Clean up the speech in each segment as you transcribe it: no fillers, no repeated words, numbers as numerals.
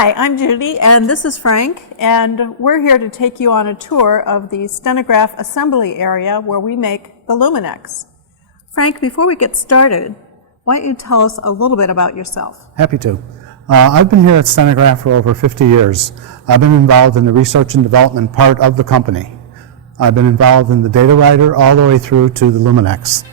Hi, I'm Judy, and this is Frank, and we're here to take you on a tour of the stenograph assembly area where we make the Luminex. Frank, before we get started, why don't you tell us a little bit about yourself? Happy to. I've been here at Stenograph for over 50 years. I've been involved in the research and development part of the company. I've been involved in the data writer all the way through to the Luminex.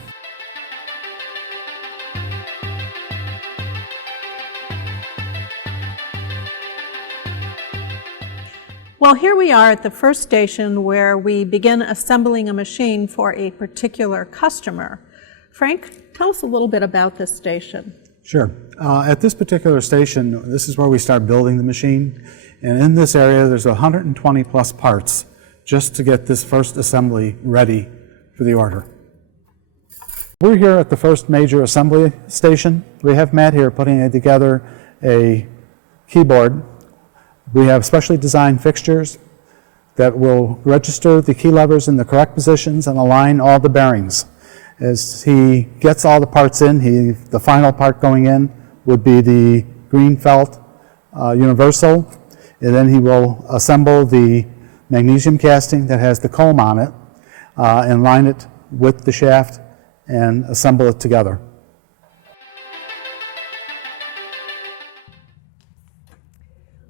Well, here we are at the first station where we begin assembling a machine for a particular customer. Frank, tell us a little bit about this station. Sure. At this particular station, this is where we start building the machine. And in this area, there's 120 plus parts just to get this first assembly ready for the order. We're here at the first major assembly station. We have Matt here putting together a keyboard. We have specially designed fixtures that will register the key levers in the correct positions and align all the bearings. As he gets all the parts in, the final part going in would be the green felt universal, and then he will assemble the magnesium casting that has the comb on it and line it with the shaft and assemble it together.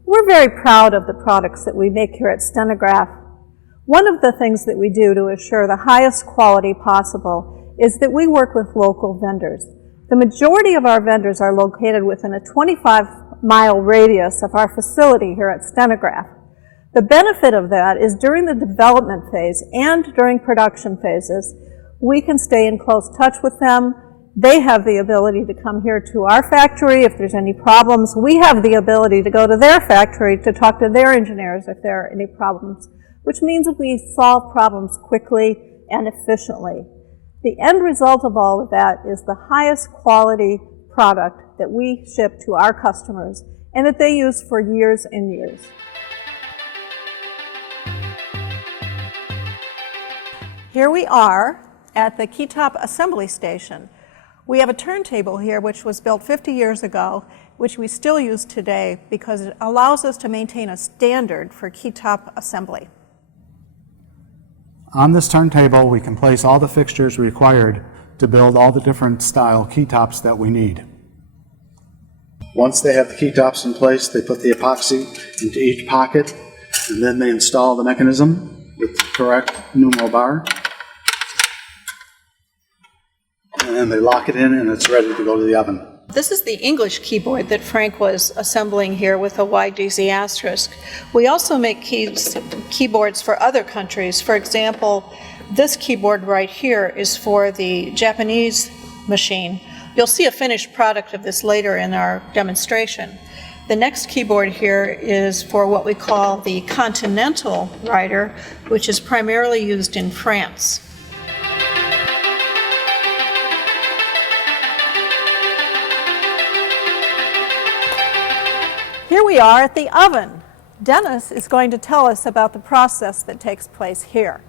We're very proud of the products that we make here at Stenograph. One of the things that we do to assure the highest quality possible is that we work with local vendors. The majority of our vendors are located within a 25-mile radius of our facility here at Stenograph. The benefit of that is during the development phase and during production phases, we can stay in close touch with them. They have the ability to come here to our factory if there's any problems. We have the ability to go to their factory to talk to their engineers if there are any problems, which means that we solve problems quickly and efficiently. The end result of all of that is the highest quality product that we ship to our customers and that they use for years and years. Here we are at the keytop assembly station. We have a turntable here which was built 50 years ago, which we still use today because it allows us to maintain a standard for keytop assembly. On this turntable, we can place all the fixtures required to build all the different style keytops that we need. Once they have the keytops in place, they put the epoxy into each pocket, and then they install the mechanism with the correct numeral bar. And they lock it in and it's ready to go to the oven. This is the English keyboard that Frank was assembling here with a YDZ asterisk. We also make keyboards for other countries. For example, this keyboard right here is for the Japanese machine. You'll see a finished product of this later in our demonstration. The next keyboard here is for what we call the Continental writer, which is primarily used in France. Here we are at the oven. Dennis is going to tell us about the process that takes place here.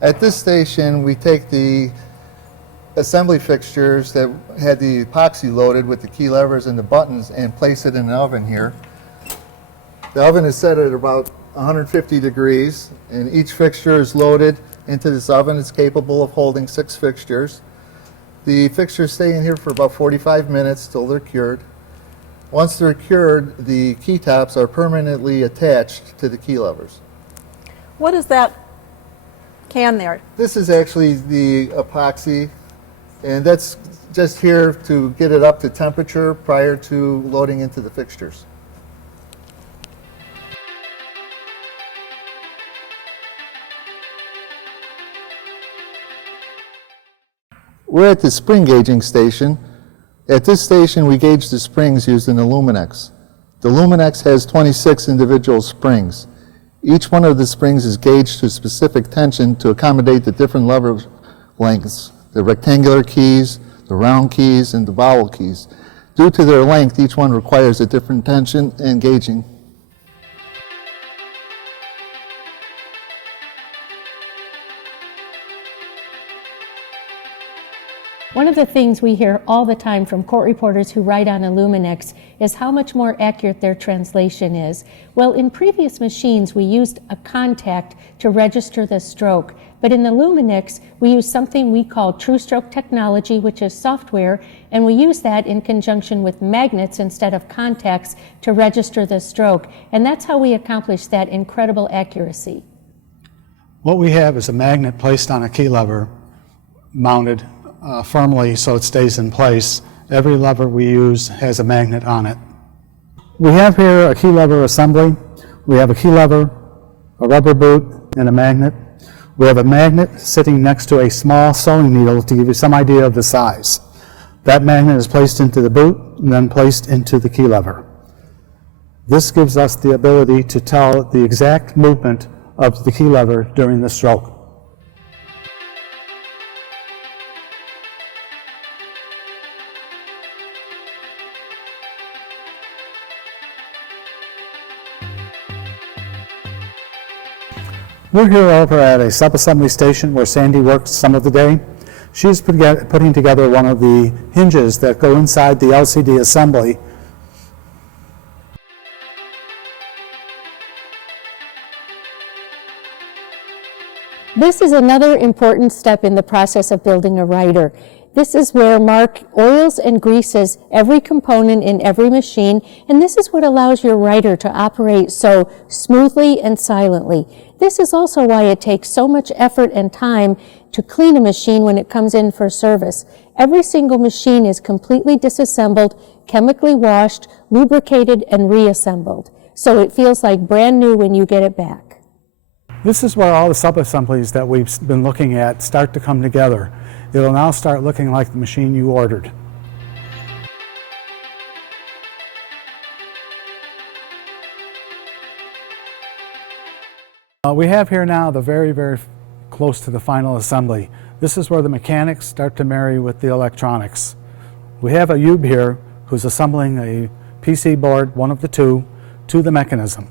At this station, we take the assembly fixtures that had the epoxy loaded with the key levers and the buttons and place it in an oven here. The oven is set at about 150 degrees, and each fixture is loaded into this oven. It's capable of holding 6 fixtures. The fixtures stay in here for about 45 minutes till they're cured. Once they're cured, the key tops are permanently attached to the key levers. What is that can there? This is actually the epoxy, and that's just here to get it up to temperature prior to loading into the fixtures. We're at the spring gauging station. At this station, we gauge the springs used in the Luminex. The Luminex has 26 individual springs. Each one of the springs is gauged to a specific tension to accommodate the different lever lengths, the rectangular keys, the round keys, and the vowel keys. Due to their length, each one requires a different tension and gauging. One of the things we hear all the time from court reporters who write on a Luminex is how much more accurate their translation is. Well, in previous machines, we used a contact to register the stroke. But in the Luminex, we use something we call True Stroke technology, which is software, and we use that in conjunction with magnets instead of contacts to register the stroke. And that's how we accomplish that incredible accuracy. What we have is a magnet placed on a key lever, mounted firmly so it stays in place. Every lever we use has a magnet on it. We have here a key lever assembly. We have a key lever, a rubber boot, and a magnet. We have a magnet sitting next to a small sewing needle to give you some idea of the size. That magnet is placed into the boot and then placed into the key lever. This gives us the ability to tell the exact movement of the key lever during the stroke. We're here over at a sub-assembly station where Sandy works some of the day. She's putting together one of the hinges that go inside the LCD assembly. This is another important step in the process of building a rider. This is where Mark oils and greases every component in every machine, and this is what allows your rider to operate so smoothly and silently. This is also why it takes so much effort and time to clean a machine when it comes in for service. Every single machine is completely disassembled, chemically washed, lubricated, and reassembled. So it feels like brand new when you get it back. This is where all the sub-assemblies that we've been looking at start to come together. It'll now start looking like the machine you ordered. We have here now the very close to the final assembly. This is where the mechanics start to marry with the electronics. We have a Yube here who's assembling a PC board, one of the two, to the mechanism.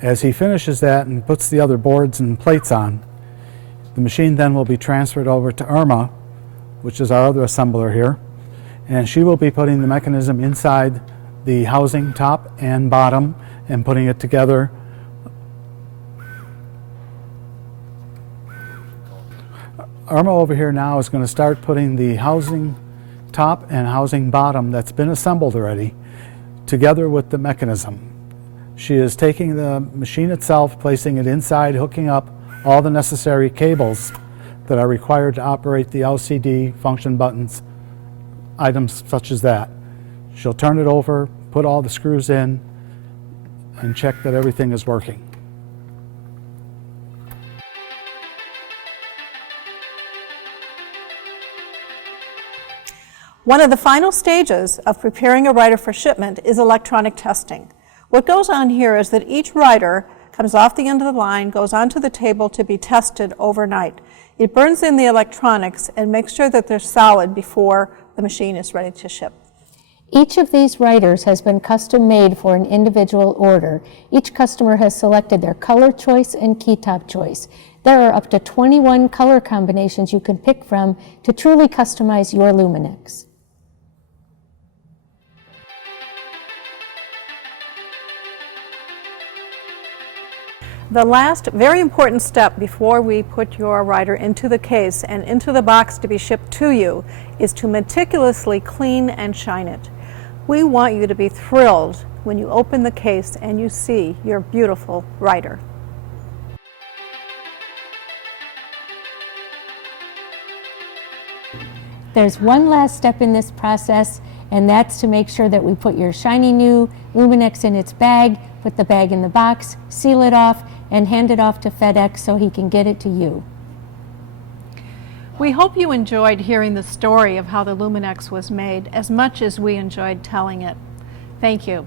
As he finishes that and puts the other boards and plates on, the machine then will be transferred over to Irma, which is our other assembler here, and she will be putting the mechanism inside the housing top and bottom and putting it together. Irma over here now is going to start putting the housing top and housing bottom that's been assembled already together with the mechanism. She is taking the machine itself, placing it inside, hooking up all the necessary cables that are required to operate the LCD function buttons, items such as that. She'll turn it over, put all the screws in, and check that everything is working. One of the final stages of preparing a rider for shipment is electronic testing. What goes on here is that each rider comes off the end of the line, goes onto the table to be tested overnight. It burns in the electronics and makes sure that they're solid before the machine is ready to ship. Each of these riders has been custom made for an individual order. Each customer has selected their color choice and key top choice. There are up to 21 color combinations you can pick from to truly customize your Luminex. The last very important step before we put your rider into the case and into the box to be shipped to you is to meticulously clean and shine it. We want you to be thrilled when you open the case and you see your beautiful rider. There's one last step in this process, and that's to make sure that we put your shiny new Luminex in its bag, put the bag in the box, seal it off, and hand it off to FedEx so he can get it to you. We hope you enjoyed hearing the story of how the Luminex was made as much as we enjoyed telling it. Thank you.